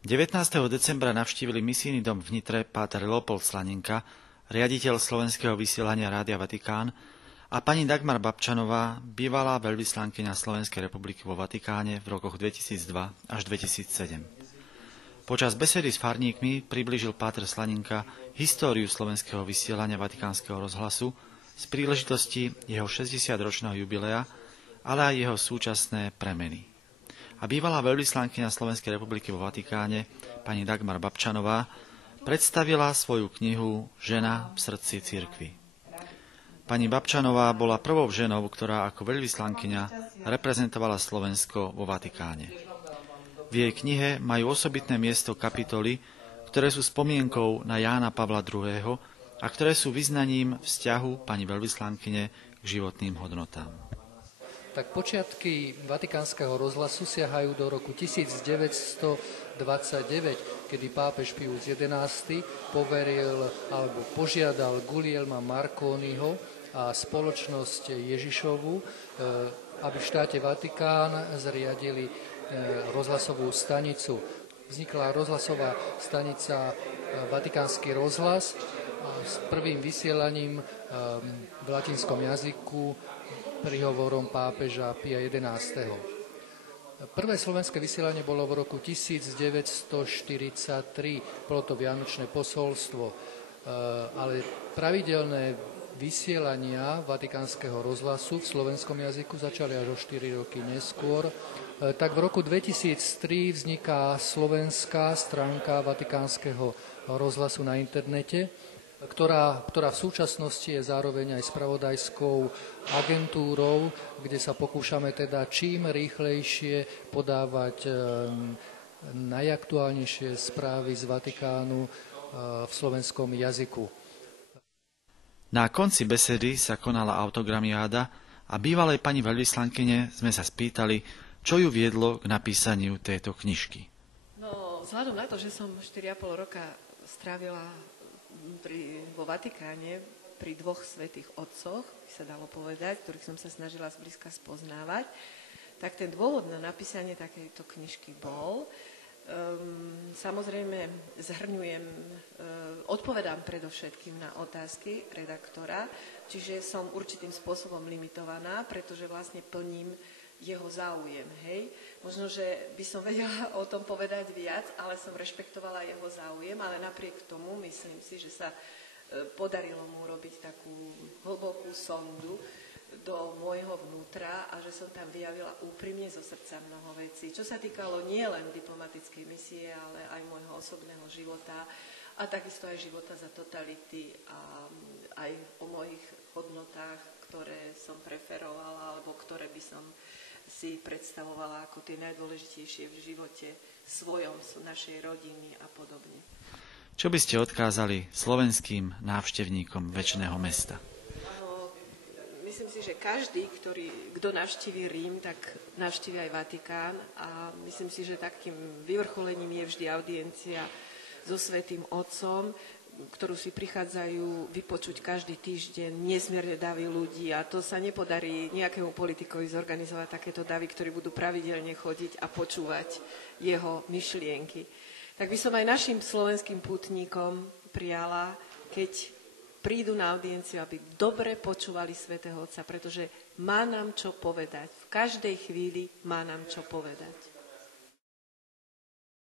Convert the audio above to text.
19. decembra navštívili misijný dom v Nitre páter Leopold Slaninka, riaditeľ slovenského vysielania Rádia Vatikán, a pani Dagmar Babčanová, bývalá veľvyslankyňa Slovenskej republiky vo Vatikáne v rokoch 2002 až 2007. Počas besedy s farníkmi priblížil páter Slaninka históriu slovenského vysielania Vatikánskeho rozhlasu z príležitosti jeho 60-ročného jubilea, ale aj jeho súčasné premeny. A bývalá veľvyslankyňa Slovenskej republiky vo Vatikáne, pani Dagmar Babčanová, predstavila svoju knihu Žena v srdci cirkvi. Pani Babčanová bola prvou ženou, ktorá ako veľvyslankyňa reprezentovala Slovensko vo Vatikáne. V jej knihe majú osobitné miesto kapitoly, ktoré sú spomienkou na Jána Pavla II. A ktoré sú vyznaním vzťahu pani veľvyslankyne k životným hodnotám. Tak počiatky Vatikánskeho rozhlasu siahajú do roku 1929, kedy pápež Pius XI poveril alebo požiadal Guglielma Marconiho a spoločnosť Ježišovu, aby v štáte Vatikán zriadili rozhlasovú stanicu. Vznikla rozhlasová stanica Vatikánsky rozhlas s prvým vysielaním v latinskom jazyku príhovorom pápeža Pia XI. Prvé slovenské vysielanie bolo v roku 1943, bolo to Vianočné posolstvo, ale pravidelné vysielania Vatikánskeho rozhlasu v slovenskom jazyku začali až o 4 roky neskôr. Tak v roku 2003 vzniká slovenská stránka Vatikánskeho rozhlasu na internete, ktorá v súčasnosti je zároveň aj spravodajskou agentúrou, kde sa pokúšame teda čím rýchlejšie podávať najaktuálnejšie správy z Vatikánu v slovenskom jazyku. Na konci besedy sa konala autogramiáda a bývalej pani veľvyslankyne sme sa spýtali, čo ju viedlo k napísaniu tejto knižky. No, vzhľadom na to, že som 4,5 roka strávila vo Vatikáne pri dvoch svätých otcoch, by sa dalo povedať, ktorých som sa snažila zblízka spoznávať, tak ten dôvod na napísanie takejto knižky bol. Samozrejme zhrňujem, odpovedám predovšetkým na otázky redaktora, čiže som určitým spôsobom limitovaná, pretože vlastne plním jeho záujem, hej. Možno, že by som vedela o tom povedať viac, ale som rešpektovala jeho záujem, ale napriek tomu myslím si, že sa podarilo mu robiť takú hlbokú sondu do môjho vnútra a že som tam vyjavila úprimne zo srdca mnoho vecí. Čo sa týkalo nie len diplomatickej misie, ale aj môjho osobného života a takisto aj života za totality a aj o mojich hodnotách, ktoré som preferovala alebo ktoré by som si predstavovala ako tie najdôležitejšie v živote svojom, našej rodiny a podobne. Čo by ste odkázali slovenským návštevníkom Večného mesta? Áno, myslím si, že každý, kto navštíví Rím, tak navštíví aj Vatikán a myslím si, že takým vyvrcholením je vždy audiencia so Svätým Otcom, ktorú si prichádzajú vypočuť každý týždeň nesmierne davy ľudí a to sa nepodarí nejakému politikovi zorganizovať takéto davy, ktorí budú pravidelne chodiť a počúvať jeho myšlienky. Tak by som aj našim slovenským pútnikom prijala, keď prídu na audienciu, aby dobre počúvali Svätého Otca, pretože má nám čo povedať. V každej chvíli má nám čo povedať.